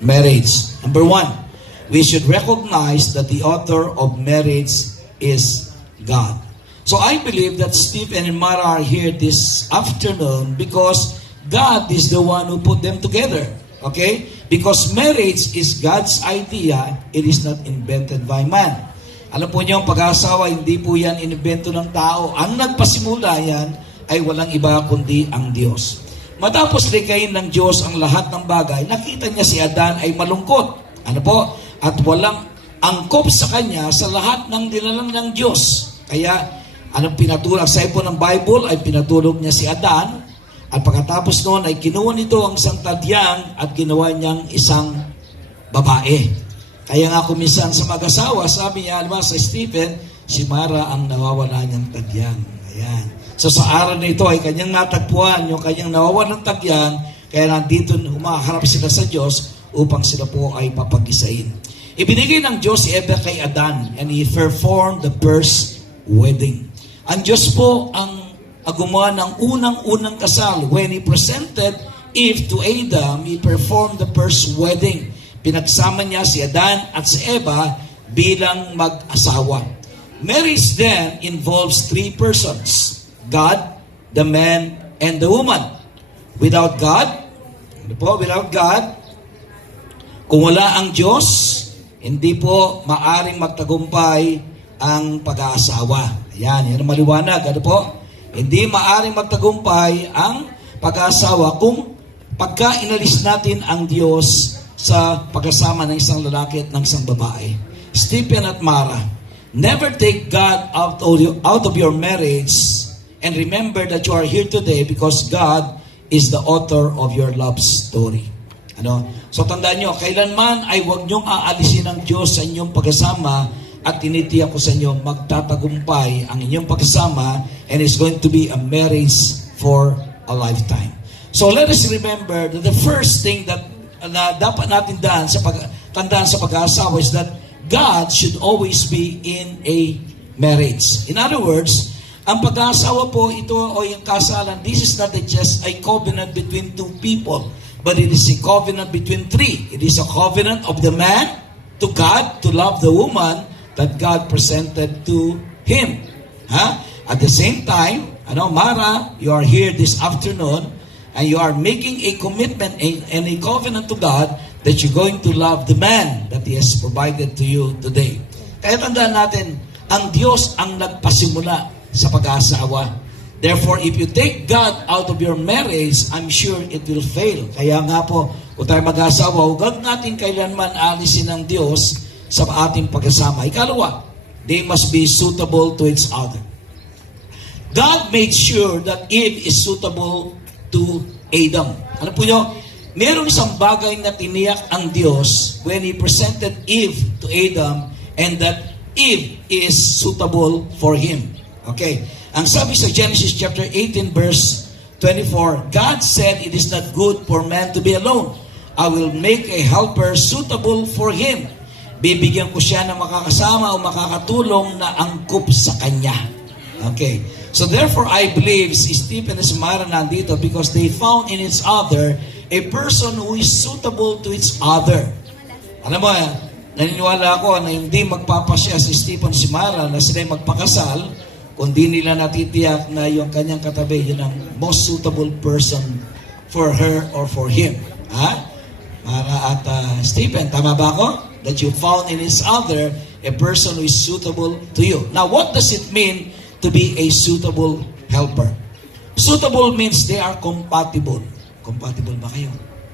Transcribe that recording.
marriage. Number one, we should recognize that the author of marriage is God. So I believe that Stephen and Mara are here this afternoon because God is the one who put them together. Okay? Because marriage is God's idea, it is not invented by man. Alam po niyo, ang pag-aasawa, hindi po yan inimbento ng tao. Ang nagpasimula yan ay walang iba kundi ang Diyos. Matapos likayin ng Diyos ang lahat ng bagay, nakita niya si Adan ay malungkot. Ano po? At walang angkop sa kanya sa lahat ng dinalang ng Diyos. Kaya, anong pinatulog? Sa po ng Bible ay pinatulog niya si Adan. At pagkatapos noon ay kinuha nito ang isang tadyang at ginawa niyang isang babae. Kaya nga kuminsan sa mag-asawa, sabi niya, alam sa Stephen, si Mara ang nawawala niyang tadyang. Ayan. So sa araw na ito ay kanyang natagpuan, yung kanyang nawawalan ng tadyang, kaya nandito humaharap sila sa Diyos upang sila po ay papagisain. Ibinigay ng Diyos si Eva kay Adan and he performed the first wedding. Ang Diyos po ang gumawa ng unang-unang kasal. When he presented Eve to Adam, he performed the first wedding. Pinagsama niya si Adan at si Eva bilang mag-asawa. Marriage then involves three persons: God, the man, and the woman. Without God, kung wala ang Diyos, hindi po maaring magtagumpay ang pag-aasawa. Ayan, yan ang maliwanag. Ano po? Hindi maaring magtagumpay ang pag-aasawa kung pagka inalis natin ang Diyos sa pagkasama ng isang lalaki at ng isang babae. Stephen at Mara, never take God out of your marriage, and remember that you are here today because God is the author of your love story. Ano? So tandaan nyo, kailanman ay huwag nyong aalisin ng Diyos sa inyong pagkasama at tinitiyak ko sa inyo, magtatagumpay ang inyong pagkasama and it's going to be a marriage for a lifetime. So let us remember that the first thing that na dapat natin tandaan sa pag-aasawa is that God should always be in a marriage. In other words, ang pag-aasawa po ito o yung kasalan, this is not just a covenant between two people, but it is a covenant between three. It is a covenant of the man to God to love the woman that God presented to him. At the same time, Mara, you are here this afternoon and you are making a commitment and a covenant to God that you're going to love the man that He has provided to you today. Kaya tandaan natin, ang Diyos ang nagpasimula sa pag-aasawa. Therefore, if you take God out of your marriage, I'm sure it will fail. Kaya nga po, kung tayo mag-aasawa, huwag natin kailanman alisin ng Diyos sa ating pag-asama. Ikalawa, they must be suitable to each other. God made sure that Eve is suitable to Adam. Ano po nyo? Meron isang bagay na tiniyak ang Diyos when He presented Eve to Adam and that Eve is suitable for him. Okay. Ang sabi sa Genesis chapter 18 verse 24, God said, "It is not good for man to be alone. I will make a helper suitable for him." Bibigyan ko siya ng makakasama o makakatulong na angkop sa kanya. Okay. So therefore, I believe si Stephen and si Mara nandito because they found in each other a person who is suitable to each other. Alam mo, naniniwala ako na hindi magpapasya si Stephen si Mara na sila magpakasal kung di nila natitiyak na yung kanyang katabi, yun ang most suitable person for her or for him. Mara at Stephen, tama ba ako? That you found in each other a person who is suitable to you. Now, what does it mean to be a suitable helper? Suitable means they are compatible. Compatible ba kayo?